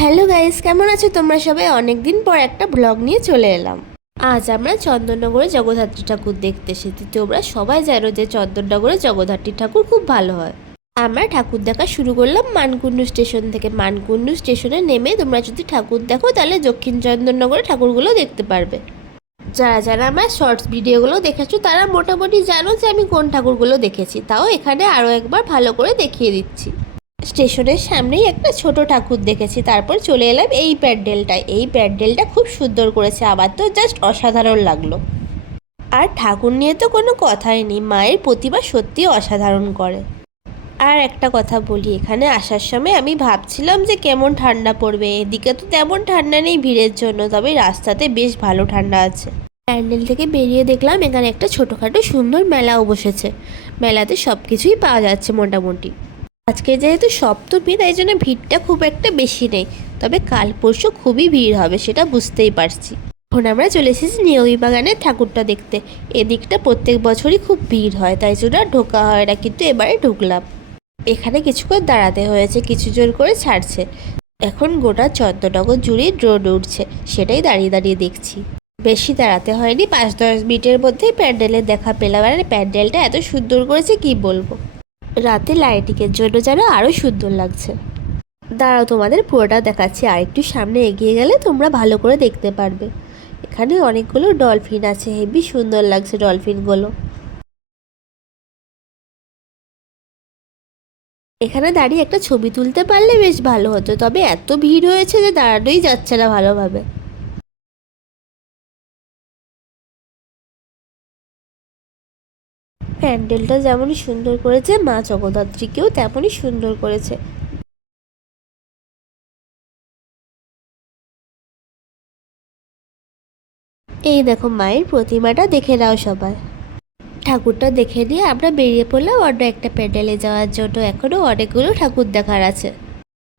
Hello guys, কেমন আছো তোমরা সবাই? অনেক দিন পর একটা ব্লগ নিয়ে চলে এলাম। আজ আমরা চন্দননগরে জগদ্ধাত্রী ঠাকুর দেখতে এসেছি। তোমরা সবাই জানো যে চন্দননগরে জগদ্ধাত্রী ঠাকুর খুব ভালো হয়। আমরা ঠাকুর দেখা শুরু করলাম মানকুণ্ডু স্টেশন থেকে। মানকুণ্ডু স্টেশনে নেমে তোমরা যদি ঠাকুর দেখো তাহলে দক্ষিণ চন্দননগরে ঠাকুরগুলো দেখতে পারবে। যারা যারা আমার শর্টস ভিডিওগুলো দেখেছো তারা মোটামুটি জানো যে আমি কোন ঠাকুরগুলো দেখেছি, তাও এখানে আরও একবার ভালো করে দেখিয়ে দিচ্ছি। স্টেশনের সামনেই একটা ছোট ঠাকুর দেখেছি, তারপর চলে এলাম এই প্যান্ডেলটায়। এই প্যান্ডেলটা খুব সুন্দর করেছে, আমার তো জাস্ট অসাধারণ লাগলো। আর ঠাকুর নিয়ে তো কোনো কথাই নেই, মায়ের প্রতিমা সত্যি অসাধারণ করে। আর একটা কথা বলি, এখানে আসার সময় আমি ভাবছিলাম যে কেমন ঠান্ডা পড়বে। এদিকে তো তেমন ঠান্ডা নেই ভিড়ের জন্য, তবে রাস্তাতে বেশ ভালো ঠান্ডা আছে। প্যান্ডেল থেকে বেরিয়ে দেখলাম এখানে একটা ছোটোখাটো সুন্দর মেলাও বসেছে। মেলাতে সব কিছুই পাওয়া যাচ্ছে মোটামুটি। আজকে যেহেতু সপ্তমী, তাই জন্য ভিড়টা খুব একটা বেশি নেই, তবে কাল পরশু খুবই ভিড় হবে সেটা বুঝতেই পারছি। এখন আমরা চলে এসেছি নিয়োগী বাগানের ঠাকুরটা দেখতে। এদিকটা প্রত্যেক বছরই খুব ভিড় হয়, তাই জন্য আর ঢোকা হয় না, কিন্তু এবারে ঢুকলাম। এখানে কিছুক্ষণ দাঁড়াতে হয়েছে, কিছু জোর করে ছাড়ছে। এখন গোটা চন্দননগর জুড়ে ড্রোন উঠছে, সেটাই দাঁড়িয়ে দাঁড়িয়ে দেখছি। বেশি দাঁড়াতে হয়নি, 5-10 মিনিটের মধ্যেই প্যান্ডেলের দেখা পেলাম। আর প্যান্ডেলটা এত সুন্দর করেছে কি বলবো। রাতে লাইটিংয়ের জন্য যেন আরও সুন্দর লাগছে। দাঁড়াও, তোমাদের পুরোটা দেখাচ্ছি। আর একটু সামনে এগিয়ে গেলে তোমরা ভালো করে দেখতে পারবে। এখানে অনেকগুলো ডলফিন আছে, হেবি সুন্দর লাগছে ডলফিনগুলো। এখানে দাঁড়িয়ে একটা ছবি তুলতে পারলে বেশ ভালো হতো, তবে এত ভিড় হয়েছে যে দাঁড়ানোই যাচ্ছে না ভালোভাবে। প্যান্ডেলটা যেমন সুন্দর করেছে, মা জগদ্ধাত্রীকেও তেমনই সুন্দর করেছে। এই দেখো মায়ের প্রতিমাটা, দেখে নাও সবাই। ঠাকুরটা দেখে নিয়ে আমরা বেরিয়ে পড়লাম অন্য একটা প্যান্ডেলে যাওয়ার জন্য। এখনও অনেকগুলো ঠাকুর দেখার আছে।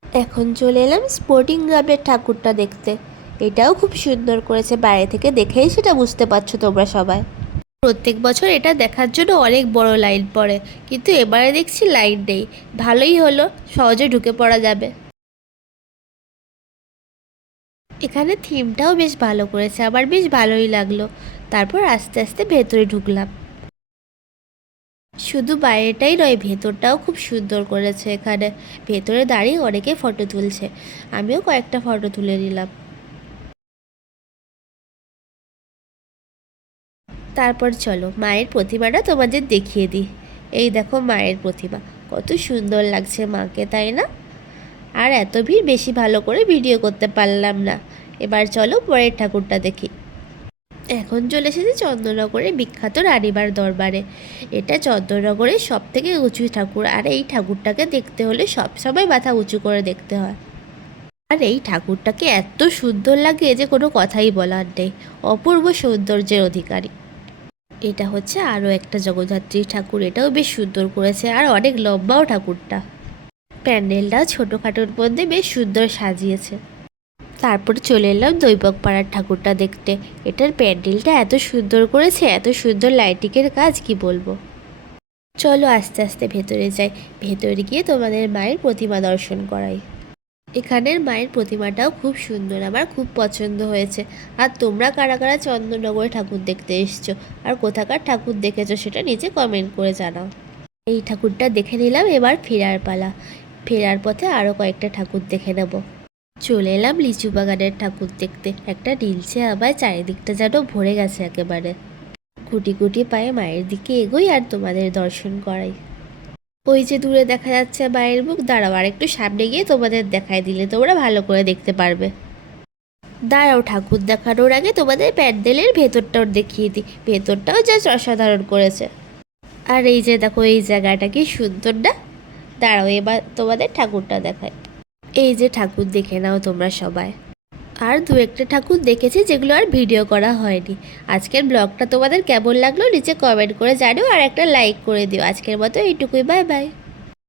এখন চলে এলাম স্পোর্টিং গ্রামের ঠাকুরটা দেখতে। এটাও খুব সুন্দর করেছে, বাইরে থেকে দেখেই সেটা বুঝতে পারছো তোমরা সবাই। প্রত্যেক বছর এটা দেখার জন্য অনেক বড় লাইন পড়ে, কিন্তু এবারে দেখছি লাইন নেই। ভালোই হলো, সহজে ঢুকে পড়া যাবে। এখানে থিমটাও বেশ ভালো করেছে, আমার বেশ ভালোই লাগলো। তারপর আস্তে আস্তে ভেতরে ঢুকলাম। শুধু বাইরেটাই নয়, ভেতরটাও খুব সুন্দর করেছে। এখানে ভেতরে দাঁড়িয়ে অনেকে ফটো তুলছে, আমিও কয়েকটা ফটো তুলে নিলাম। তারপর চলো মায়ের প্রতিমাটা তোমাদের দেখিয়ে দিই। এই দেখো মায়ের প্রতিমা, কত সুন্দর লাগছে মাকে, তাই না? আর এত ভিড়, বেশি ভালো করে ভিডিও করতে পারলাম না। এবার চলো পরের ঠাকুরটা দেখি। এখন চলে এসেছি চন্দননগরের বিখ্যাত রানীবার দরবারে। এটা চন্দননগরের সব থেকে উঁচু ঠাকুর, আর এই ঠাকুরটাকে দেখতে হলে সবসময় মাথা উঁচু করে দেখতে হয়। আর এই ঠাকুরটাকে এত সুন্দর লাগে যে কোনো কথাই বলার নেই, অপূর্ব সৌন্দর্যের অধিকারী। এটা হচ্ছে আরও একটা জগদ্ধাত্রী ঠাকুর, এটাও বেশ সুন্দর করেছে, আর অনেক লম্বাও ঠাকুরটা। প্যান্ডেলটাও ছোটোখাটোর মধ্যে বেশ সুন্দর সাজিয়েছে। তারপর চলে এলাম দৈবক পাড়ার ঠাকুরটা দেখতে। এটার প্যান্ডেলটা এত সুন্দর করেছে, এত সুন্দর লাইটিংয়ের কাজ, কি বলবো। চলো আস্তে আস্তে ভেতরে যাই, ভেতরে গিয়ে তোমাদের মায়ের প্রতিমা দর্শন করাই। এখানের মায়ের প্রতিমাটাও খুব সুন্দর, আমার খুব পছন্দ হয়েছে। আর তোমরা কারা কারা চন্দননগরে ঠাকুর দেখতে এসছো আর কোথাকার ঠাকুর দেখেছো সেটা নিচে কমেন্ট করে জানাও। এই ঠাকুরটা দেখে নিলাম, এবার ফেরার পালা। ফেরার পথে আরও কয়েকটা ঠাকুর দেখে নেব। চলে এলাম লিচু বাগানের ঠাকুর দেখতে। একটা নীলচে আবার চারিদিকটা যেন ভরে গেছে একেবারে। কুটি কুটি পায়ে মায়ের দিকে এগোই আর তোমাদের দর্শন করাই। ওই যে দূরে দেখা যাচ্ছে মায়ের মুখ, দাঁড়াও আর একটু সামনে গিয়ে তোমাদের দেখাই দিলে তোমরা ভালো করে দেখতে পারবে। দাঁড়াও, ঠাকুর দেখানোর আগে তোমাদের প্যান্ডেলের ভেতরটাও দেখিয়ে দিই। ভেতরটাও জাস্ট অসাধারণ করেছে। আর এই যে দেখো, এই জায়গাটা কি সুন্দর না? দাঁড়াও এবার তোমাদের ঠাকুরটা দেখায়। এই যে ঠাকুর দেখে নাও তোমরা সবাই। আর দু একটা ঠাকুর দেখেছি যেগুলো আর ভিডিও করা হয়নি। আজকের ব্লগটা তোমাদের কেমন লাগলো নিচে কমেন্ট করে জানিও, আর একটা লাইক করে দিও। আজকের মতো এইটুকুই, বাই বাই।